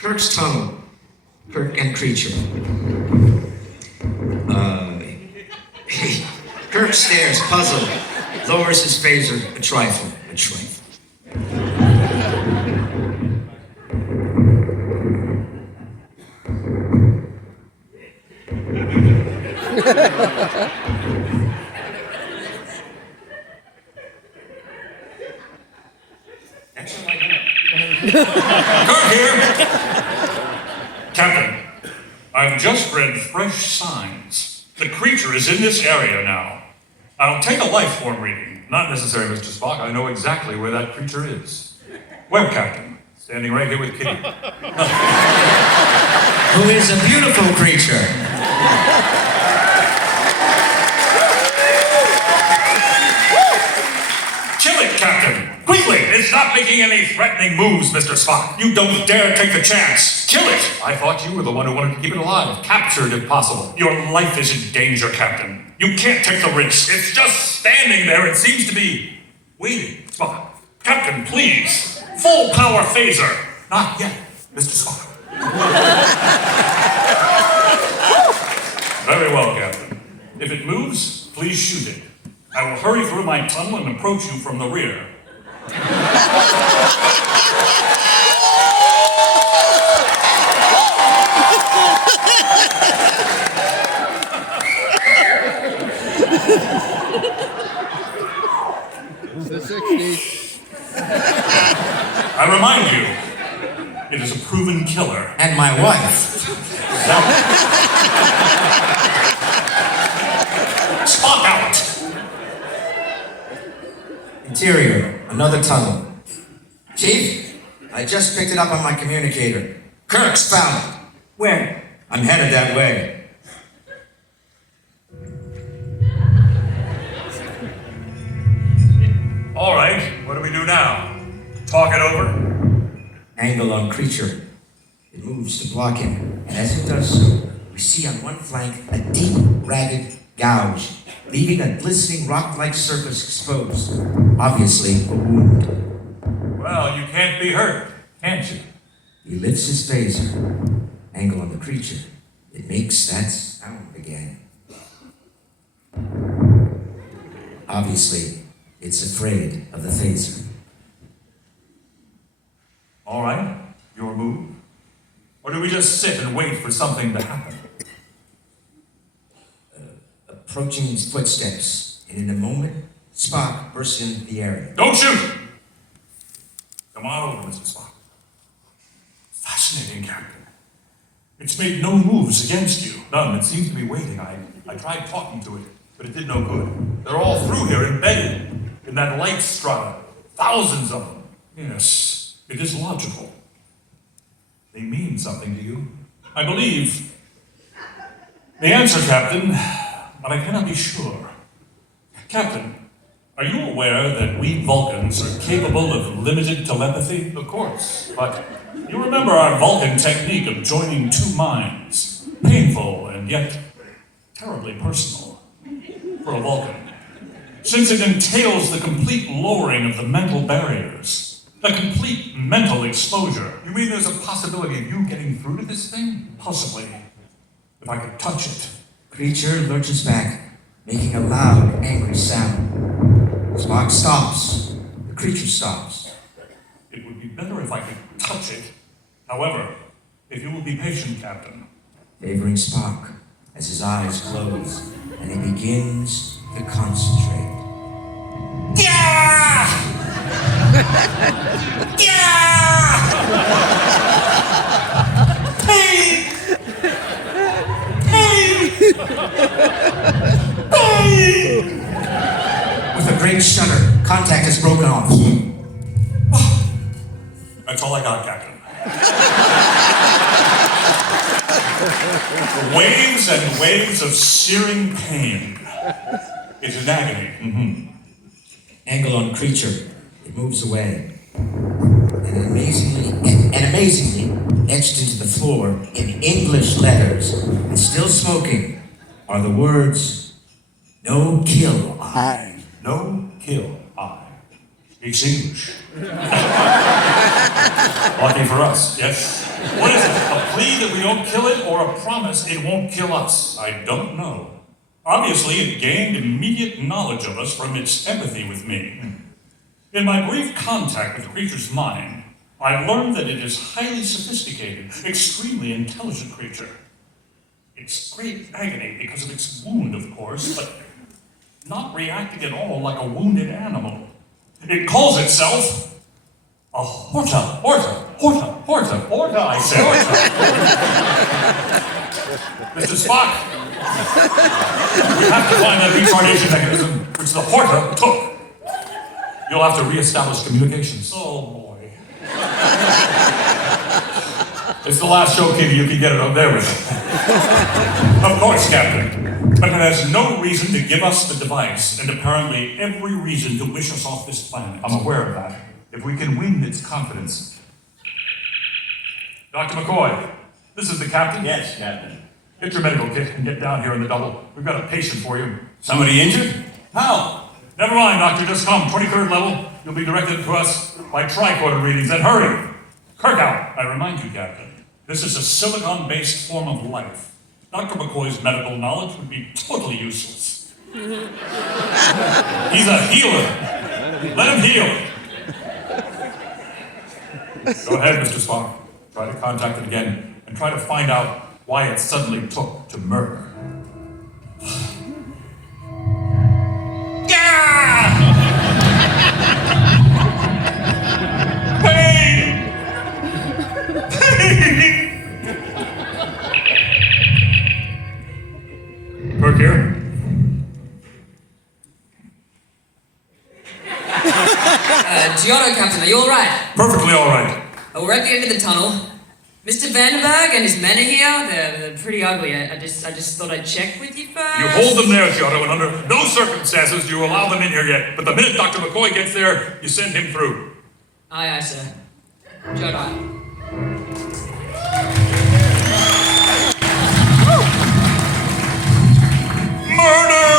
Kirk's tunnel. Kirk and creature. Kirk stares, puzzled, lowers his phaser a trifle. Kirk here! Captain, I've just read fresh signs. The creature is in this area now. I'll take a life form reading. Not necessary, Mr. Spock. I know exactly where that creature is. Where, Captain? Standing right here with Kitty. Who is a beautiful creature. Kill it, Captain! Quickly! It's not making any threatening moves, Mr. Spock. You don't dare take the chance. Kill it! I thought you were the one who wanted to keep it alive. Captured if possible. Your life is in danger, Captain. You can't take the risk. It's just standing there. It seems to be waiting. Spock. Captain, please. Full power phaser. Not yet, Mr. Spock. Very well, Captain. If it moves, please shoot it. I will hurry through my tunnel and approach you from the rear. The 60s. I remind you, it is a proven killer. And my wife. Spock out! Interior, another tunnel. Chief, I just picked it up on my communicator. Kirk's found it. Where? I'm headed that way. All right, what do we do now? Talk it over? Angle on creature. It moves to block him, and as it does so, we see on one flank a deep, ragged gouge, leaving a glistening rock-like surface exposed. Obviously, a wound. Well, you can't be hurt, can't you? He lifts his phaser. Angle on the creature. It makes that sound again. Obviously, it's afraid of the phaser. All right, your move? Or do we just sit and wait for something to happen? Approaching his footsteps, and in a moment, Spock bursts into the area. Don't shoot! Come on over, Mr. Spock. Fascinating, Captain. It's made no moves against you. None. It seems to be waiting. I tried talking to it, but it did no good. They're all through here, embedded in that light strata. Thousands of them. Yes, it is logical. They mean something to you. I believe the answer, Captain, but I cannot be sure. Captain, are you aware that we Vulcans are capable of limited telepathy? Of course, but you remember our Vulcan technique of joining two minds. Painful and yet terribly personal for a Vulcan. Since it entails the complete lowering of the mental barriers, a complete mental exposure. You mean there's a possibility of you getting through to this thing? Possibly. If I could touch it. Creature lurches back, making a loud, angry sound. Spock stops. The creature stops. It would be better if I could touch it. However, if you will be patient, Captain. Favoring Spock as his eyes close, and he begins to concentrate. Yeah! Yeah! Pain! Pain! Pain! With a great shudder, contact is broken off. That's all I got, Captain. Waves and waves of searing pain. It's an agony. Mm-hmm. Angle on creature. It moves away. And amazingly, etched into the floor in English letters, and still smoking, are the words, "No kill I." No kill I. It's English. Lucky for us, yes. What is it? A plea that we don't kill it, or a promise it won't kill us? I don't know. Obviously, it gained immediate knowledge of us from its empathy with me. In my brief contact with the creature's mind, I learned that it is highly sophisticated, extremely intelligent creature. It's great agony because of its wound, of course, but not reacting at all like a wounded animal. It calls itself a horta, I said. Mr. Spock, we have to find that retardation mechanism which the horta took. You'll have to reestablish communications. Oh boy. It's the last show, Kitty, you can get it up there with it. Of course, Captain. But it has no reason to give us the device, and apparently every reason to wish us off this planet. I'm aware of that. If we can win its confidence. Dr. McCoy, this is the captain? Yes, Captain. Get your medical kit and get down here in the double. We've got a patient for you. Somebody injured? How? Never mind, Doctor, just come. 23rd level. You'll be directed to us by tricorder readings, and hurry! Kirkout, I remind you, Captain, this is a silicon-based form of life. Dr. McCoy's medical knowledge would be totally useless. He's a healer. Let him heal. Go ahead, Mr. Spock. Try to contact it again and try to find out why it suddenly took to murder. Pain! Kirk here. Giotto, Captain, are you alright? Perfectly all right. We're at the end of the tunnel. Mr. Vandenberg and his men are here. They're pretty ugly. I just thought I'd check with you first. You hold them there, Giotto, and under no circumstances do you allow them in here yet. But the minute Dr. McCoy gets there, you send him through. Aye, aye, sir. Giotto. Murder!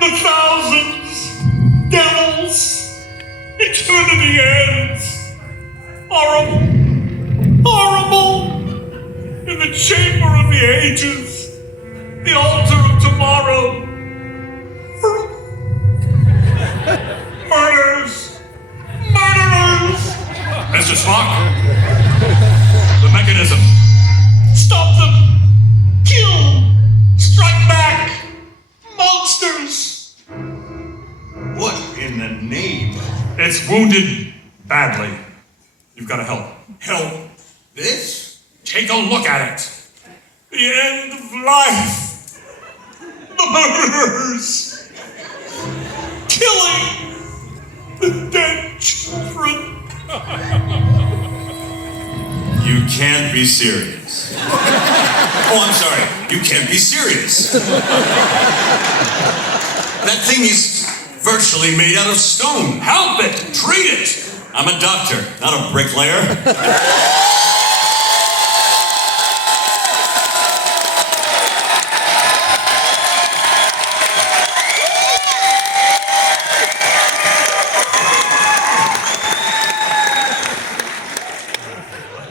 The thousands! Devils! Eternity ends! Horrible! Horrible! In the chamber of the ages, the altar of tomorrow. Murders! Murderers! Mr. Spock, the mechanism. Stop them! Kill! Strike back! Monsters! What in the name? It's wounded badly. You've got to help. Help? This? Take a look at it. The end of life. The murderers. Killing the dead children. You can't be serious. Oh, I'm sorry. You can't be serious. That thing is virtually made out of stone. Help it. Treat it. I'm a doctor, not a bricklayer.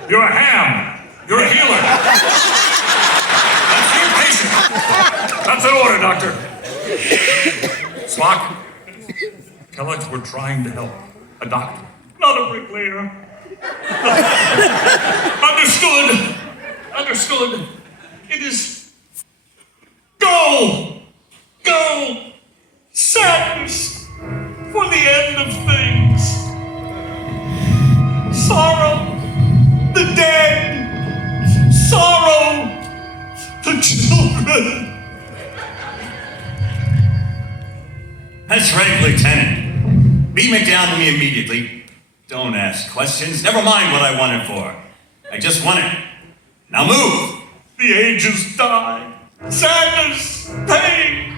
You're a ham. You're a healer. That's your patient. That's an order, Doctor. Spock, tell us we're trying to help. A doctor, not a bricklayer. Understood. Understood. It is... Go! Go! Sadness for the end of things. Sorrow. The dead, sorrow, the children. That's right, Lieutenant. Beam it down to me immediately. Don't ask questions. Never mind what I want it for. I just want it. Now move. The ages die. Sadness, pain.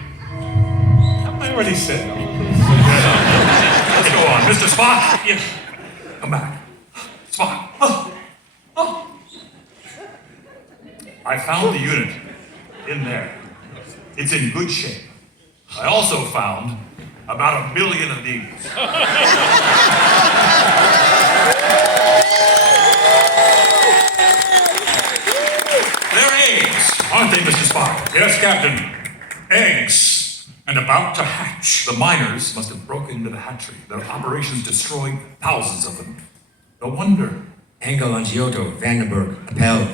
Haven't I already said that? Let's go on. Mr. Spock, come back. Spock. Oh. I found the unit in there. It's in good shape. I also found about 1 billion of these. They're eggs, aren't they, Mr. Spock? Yes, Captain. Eggs. And about to hatch. The miners must have broken into the hatchery. Their operations destroyed thousands of them. No wonder. Engel on Giotto, Vandenberg, Appel,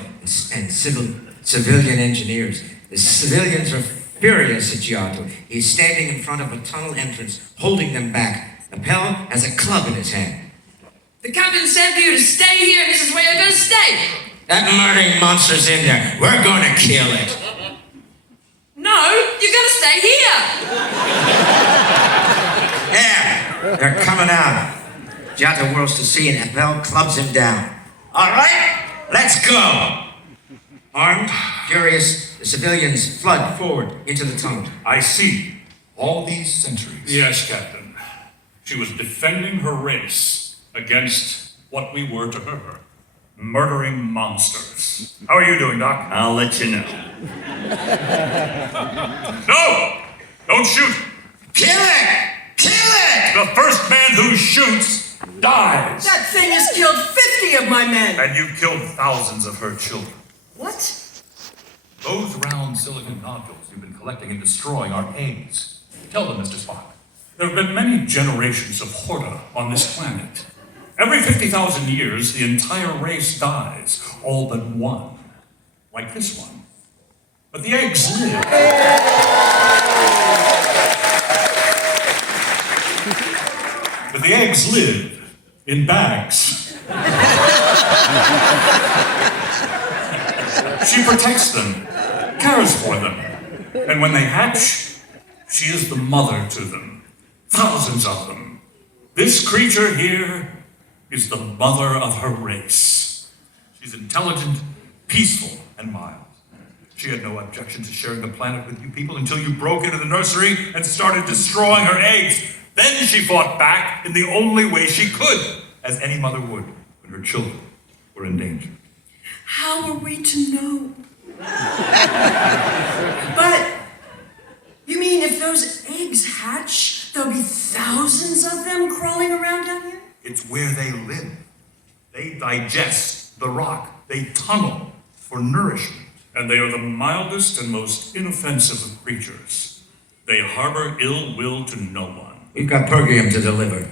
and civilian engineers. The civilians are furious at Giotto. He's standing in front of a tunnel entrance, holding them back. Appel has a club in his hand. The captain said for you to stay here, and this is where you're gonna stay. That murdering monster's in there. We're gonna kill it. No, you're gonna stay here. Yeah, they're coming out. Giotto whirls to sea and Appel clubs him down. All right, let's go. Armed, furious, the civilians flood forward into the tunnel. I see. All these centuries. Yes, Captain. She was defending her race against what we were to her. Murdering monsters. How are you doing, Doc? I'll let you know. No! Don't shoot! Kill it! Kill it! The first man who shoots dies! That thing has killed 50 of my men! And you killed thousands of her children. What? Those round silicon nodules you've been collecting and destroying are eggs. Tell them, Mr. Spock. There have been many generations of Horta on this planet. Every 50,000 years, the entire race dies, all but one. Like this one. But the eggs live. But the eggs live in bags. She protects them, cares for them, and when they hatch, she is the mother to them. Thousands of them. This creature here is the mother of her race. She's intelligent, peaceful, and mild. She had no objection to sharing the planet with you people until you broke into the nursery and started destroying her eggs. Then she fought back in the only way she could, as any mother would when her children were in danger. How are we to know? But, you mean if those eggs hatch, there'll be thousands of them crawling around down here? It's where they live. They digest the rock. They tunnel for nourishment. And they are the mildest and most inoffensive of creatures. They harbor ill will to no one. We've got Pergium to deliver.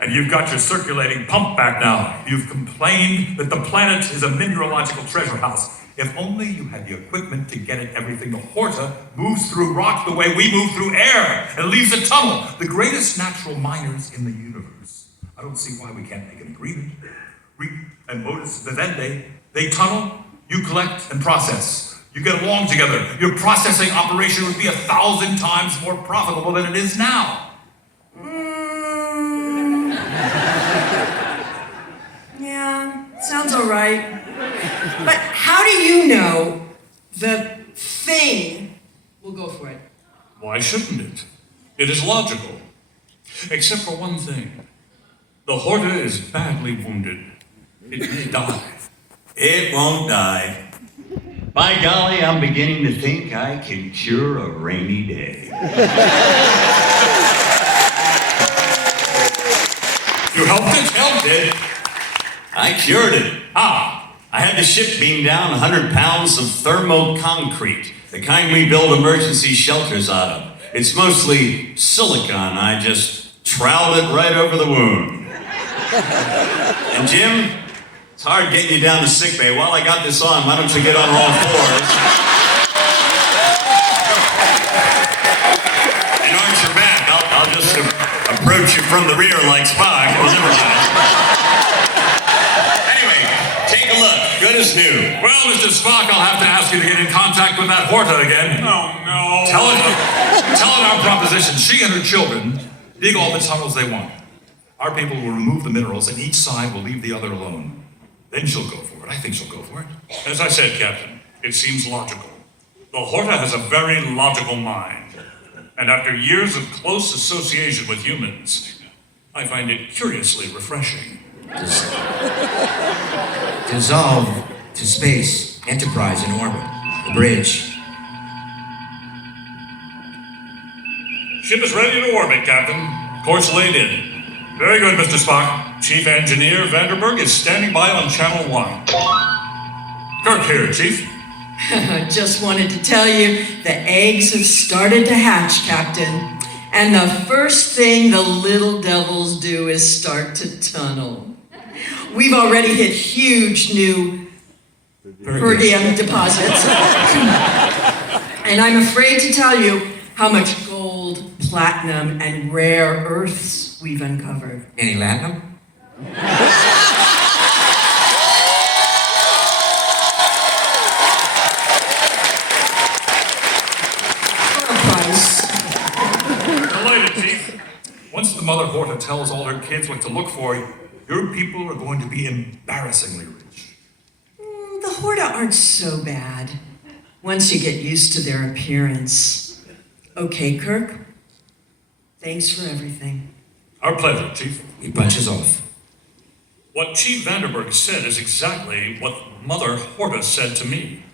And you've got your circulating pump back now. You've complained that the planet is a mineralogical treasure house. If only you had the equipment to get at everything. The Horta moves through rock the way we move through air and leaves a tunnel. The greatest natural miners in the universe. I don't see why we can't make an agreement. Reap and modus vivendi. They tunnel, you collect and process. You get along together. Your processing operation would be 1,000 times more profitable than it is now. Yeah, sounds all right. But how do you know the thing will go for it? Why shouldn't it? It is logical. Except for one thing. The Horta is badly wounded. It may die. It won't die. By golly, I'm beginning to think I can cure a rainy day. You helped it? Helped it. I cured it. I had the ship beam down 100 pounds of thermoconcrete, the kind we build emergency shelters out of. It's mostly silicon. I just troweled it right over the wound. And Jim, it's hard getting you down to sickbay. While I got this on, why don't you get on all fours? And arch your back. I'll just approach you from the rear like Spock. Well, never mind. Anyway, take a look. Good as new. Well, Mr. Spock, I'll have to ask you to get in contact with that Horta again. Oh, no. Tell it our proposition. She and her children dig all the tunnels they want. Our people will remove the minerals, and each side will leave the other alone. Then she'll go for it. I think she'll go for it. As I said, Captain, it seems logical. The Horta has a very logical mind. And after years of close association with humans, I find it curiously refreshing. Dissolve to space. Enterprise in orbit. The bridge. Ship is ready to orbit, Captain. Course laid in. Very good, Mr. Spock. Chief Engineer Vanderberg is standing by on Channel 1. Kirk here, Chief. Just wanted to tell you the eggs have started to hatch, Captain. And the first thing the little devils do is start to tunnel. We've already hit huge new Pergium deposits. And I'm afraid to tell you how much gold, platinum, and rare earths we've uncovered. Any latinum? Delighted, Chief. Once the Mother Horta tells all her kids what to look for, your people are going to be embarrassingly rich. The Horta aren't so bad once you get used to their appearance. Okay, Kirk. Thanks for everything. Our pleasure, Chief. He punches off. What Chief Vanderberg said is exactly what Mother Horta said to me.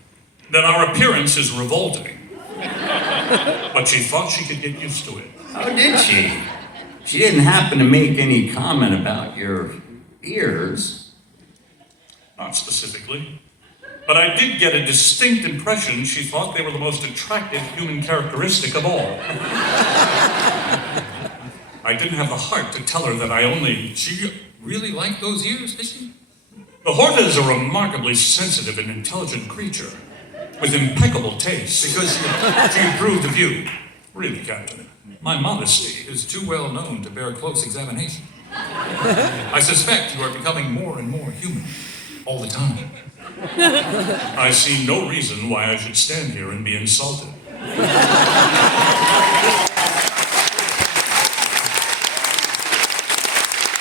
That our appearance is revolting. But she thought she could get used to it. Oh, did she? She didn't happen to make any comment about your ears. Not specifically. But I did get a distinct impression she thought they were the most attractive human characteristic of all. I didn't have the heart to tell her that I only... She really liked those ears, did she? The Horta is a remarkably sensitive and intelligent creature, with impeccable taste. Because she improved the view. Really, Captain, my modesty Is too well known to bear close examination. I suspect you are becoming more and more human all the time. I see no reason why I should stand here and be insulted.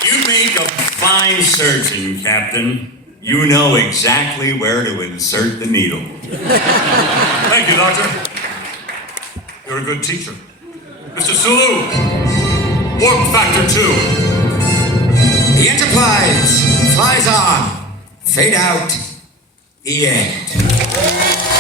You make a fine surgeon, Captain. You know exactly where to insert the needle. Thank you, Doctor. You're a good teacher. Mr. Sulu, warp factor 2. The Enterprise flies on. Fade out. The end.